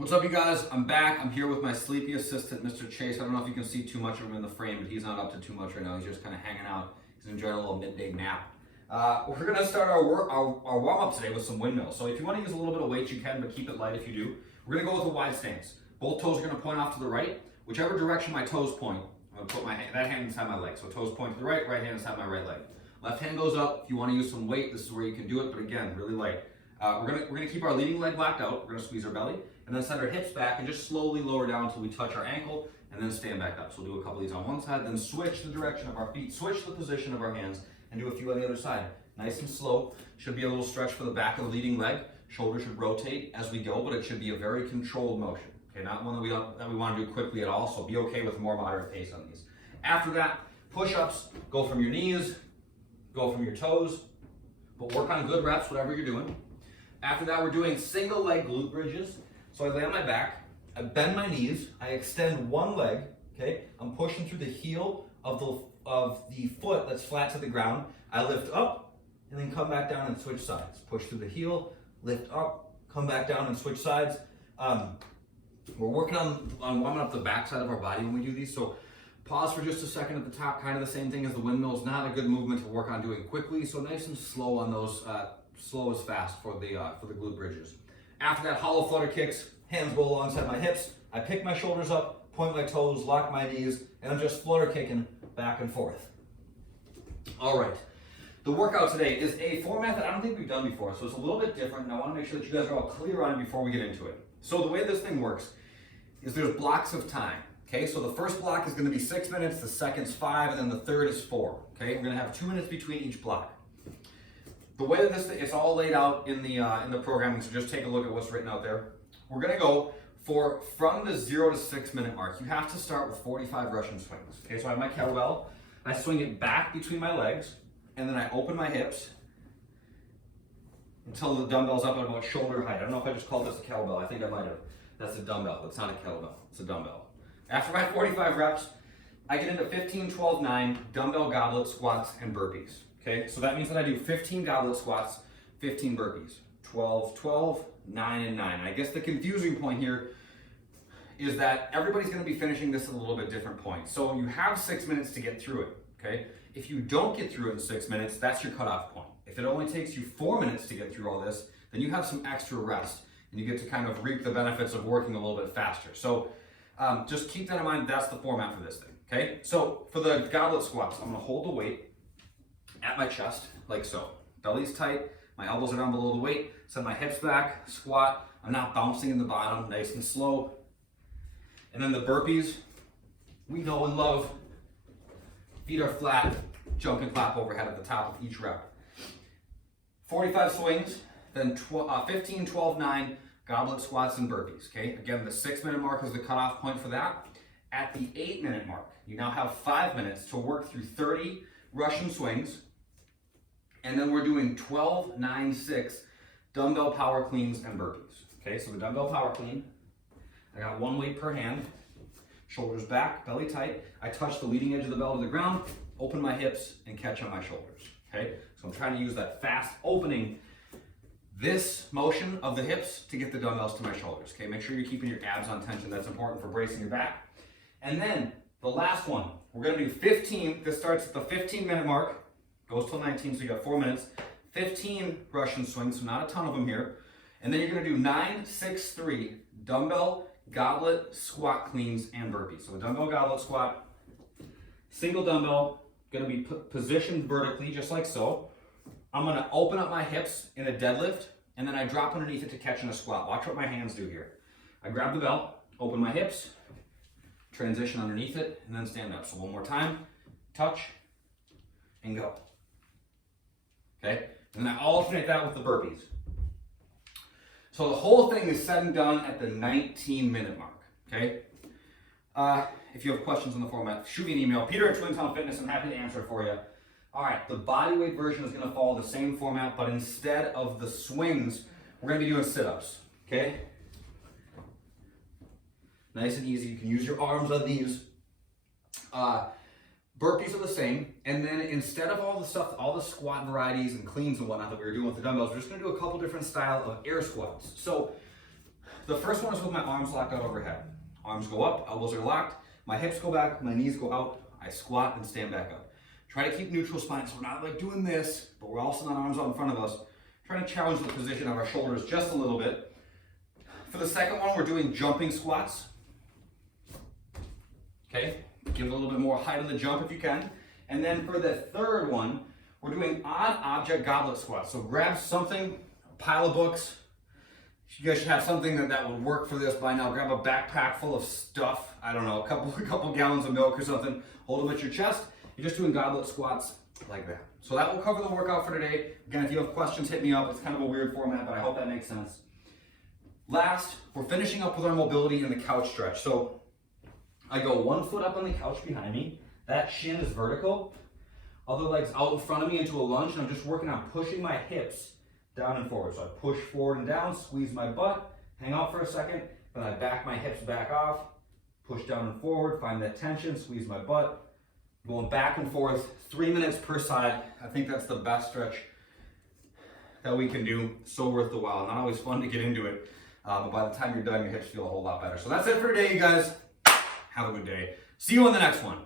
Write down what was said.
What's up, you guys? I'm back. I'm here with my sleepy assistant, Mr. Chase. I don't know if you can see too much of him in the frame, but he's not up to too much right now. He's just kind of hanging out. He's enjoying a little midday nap. We're going to start our warm-up today with some windmills. So if you want to use a little bit of weight, you can, but keep it light if you do. We're going to go with a wide stance. Both toes are going to point off to the right. Whichever direction my toes point, I'm going to put that hand inside my leg. So toes point to the right hand inside my right leg. Left hand goes up. If you want to use some weight, this is where you can do it, but again, really light. We're gonna keep our leading leg blacked out. We're gonna squeeze our belly and then send our hips back and just slowly lower down until we touch our ankle and then stand back up. So we'll do a couple of these on one side, then switch the direction of our feet, switch the position of our hands, and do a few on the other side. Nice and slow. Should be a little stretch for the back of the leading leg. Shoulder should rotate as we go, but it should be a very controlled motion. Okay, not one that we want to do quickly at all. So be okay with more moderate pace on these. After that, push-ups. Go from your knees, go from your toes, but work on good reps, whatever you're doing. After that, we're doing single leg glute bridges. So I lay on my back, I bend my knees, I extend one leg, okay? I'm pushing through the heel of the foot that's flat to the ground. I lift up and then come back down and switch sides. Push through the heel, lift up, come back down and switch sides. We're working on warming up the back side of our body when we do these. So pause for just a second at the top, kind of the same thing as the windmills. Not a good movement to work on doing quickly. So nice and slow on those, slow as fast for the glute bridges. After that, hollow flutter kicks, hands go alongside my hips. I pick my shoulders up, point my toes, lock my knees, and I'm just flutter kicking back and forth. All right. The workout today is a format that I don't think we've done before, so it's a little bit different, and I want to make sure that you guys are all clear on it before we get into it. So the way this thing works is there's blocks of time. Okay, so the first block is going to be 6 minutes, the second's 5, and then the third is 4. Okay, we're going to have 2 minutes between each block. The way that it's all laid out in the programming, so just take a look at what's written out there. We're going to go from the 0 to 6 minute mark. You have to start with 45 Russian swings. Okay, so I have my kettlebell, I swing it back between my legs, and then I open my hips until the dumbbell's up at about shoulder height. I don't know if I just called this a kettlebell. I think I might have. That's a dumbbell. It's not a kettlebell. It's a dumbbell. After my 45 reps, I get into 15, 12, 9 dumbbell goblet squats and burpees. Okay, so that means that I do 15 goblet squats, 15 burpees, 12, 12, 9, and 9. I guess the confusing point here is that everybody's going to be finishing this at a little bit different point. So you have 6 minutes to get through it. Okay, if you don't get through it in 6 minutes, that's your cutoff point. If it only takes you 4 minutes to get through all this, then you have some extra rest and you get to kind of reap the benefits of working a little bit faster. So just keep that in mind. That's the format for this thing. Okay, so for the goblet squats, I'm going to hold the weight at my chest, like so. Belly's tight, my elbows are down below the weight, send my hips back, squat. I'm not bouncing in the bottom, nice and slow. And then the burpees, we know and love. Feet are flat, jump and clap overhead at the top of each rep. 45 swings, then 15, 12, 9, goblet squats and burpees, okay? Again, the 6 minute mark is the cutoff point for that. At the 8 minute mark, you now have 5 minutes to work through 30 Russian swings, and then we're doing 12, 9, 6 dumbbell power cleans and burpees. Okay, so the dumbbell power clean, I got one weight per hand, shoulders back, belly tight. I touch the leading edge of the bell to the ground, open my hips, and catch on my shoulders. Okay, so I'm trying to use that fast opening, this motion of the hips to get the dumbbells to my shoulders. Okay, make sure you're keeping your abs on tension. That's important for bracing your back. And then the last one, we're going to do 15. This starts at the 15 minute mark, goes till 19, so you got 4 minutes. 15 Russian swings, so not a ton of them here. And then you're going to do 9, 6, 3 dumbbell goblet squat cleans and burpees. So a dumbbell goblet squat, single dumbbell, going to be positioned vertically, just like so. I'm going to open up my hips in a deadlift, and then I drop underneath it to catch in a squat. Watch what my hands do here. I grab the bell, open my hips, transition underneath it, and then stand up. So one more time, touch, and go. Okay? And then I alternate that with the burpees. So the whole thing is said and done at the 19 minute mark. Okay? If you have questions on the format, shoot me an email. Peter at Twin Town Fitness, I'm happy to answer for you. All right, the bodyweight version is going to follow the same format, but instead of the swings, we're going to be doing sit-ups. Okay? Nice and easy. You can use your arms on these. Burpees are the same, and then instead of all the stuff, all the squat varieties and cleans and whatnot that we were doing with the dumbbells, we're just going to do a couple different style of air squats. So The first one is with my arms locked out overhead. Arms go up, elbows are locked, my hips go back, my knees go out, I squat and stand back up. Try to keep neutral spine, so we're not like doing this, but we're also not arms out in front of us. Trying to challenge the position of our shoulders just a little bit. For the second one, we're doing jumping squats. Okay, give it a little bit more height on the jump if you can. And then for the third one, we're doing odd object goblet squats. So grab something, a pile of books. You guys should have something that would work for this by now. Grab a backpack full of stuff. I don't know, a couple gallons of milk or something. Hold them at your chest. You're just doing goblet squats like that. So that will cover the workout for today. Again, if you have questions, hit me up. It's kind of a weird format, but I hope that makes sense. Last, we're finishing up with our mobility in the couch stretch. So I go 1 foot up on the couch behind me. That shin is vertical. Other leg's out in front of me into a lunge, and I'm just working on pushing my hips down and forward. So I push forward and down, squeeze my butt, hang out for a second, then I back my hips back off, push down and forward, find that tension, squeeze my butt, going back and forth, 3 minutes per side. I think that's the best stretch that we can do. So worth the while. Not always fun to get into it, but by the time you're done, your hips feel a whole lot better. So that's it for today, you guys. Have a good day. See you on the next one.